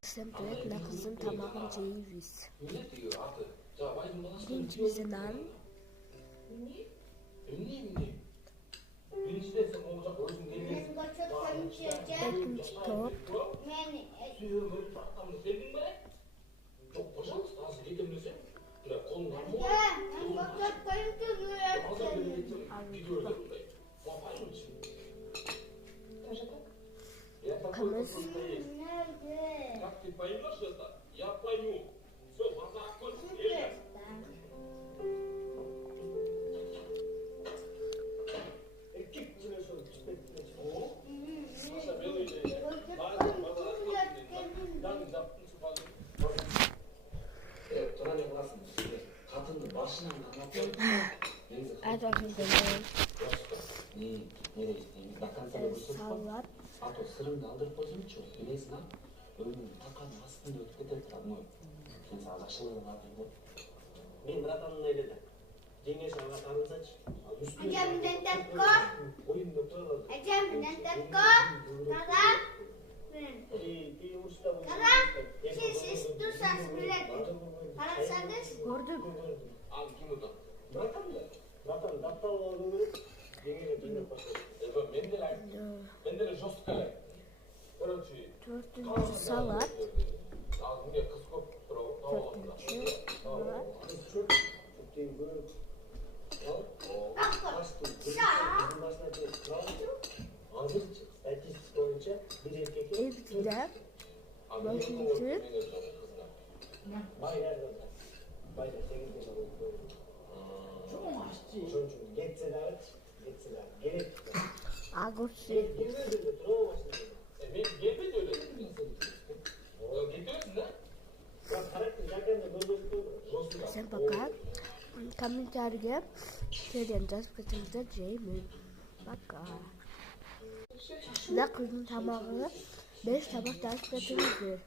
Всем привет, на кızın tamamı ceviz. Birincimizin an. İkinci top. Kımız. Как ты поймешь это? Я пойму. Все, вода кончилась. Salat. 아또 스름 나들 뻗음죠. 이래서나 여러분 탁한 하스인데 어떻게 됐더라고요. 그래서 아가씨는 나한테 мен братан айтады жеңеше ага тарылсачы Әжемден тәтко, ойымда тұрады әжемден тәтко, тара, siz tutsaz biledi. Kararsanız, Gördüm. Al kim o da? братан датталып алу керек жеңеше жинап баштады Это Мендель жесткая. Короче. Dördüncü salat. Ağzımda kız kop Dördüncü salat. көптен көріп азырчы статистика боюнча бир эркекке Evliler. Beşinci. байлар байлар 8 ошон үчүн кетсе дагы керек Agurçi. келбедиде туруп албайсың Ben gelmedi öyle. Getiriyorsun da. бирок карактер жакында көрбөстү Всем пока. Комментария. Söyleyin жазып кетсеңіздер жеймін. Пока. На kızın tamamı 5 tabak жазып кетіңіздер.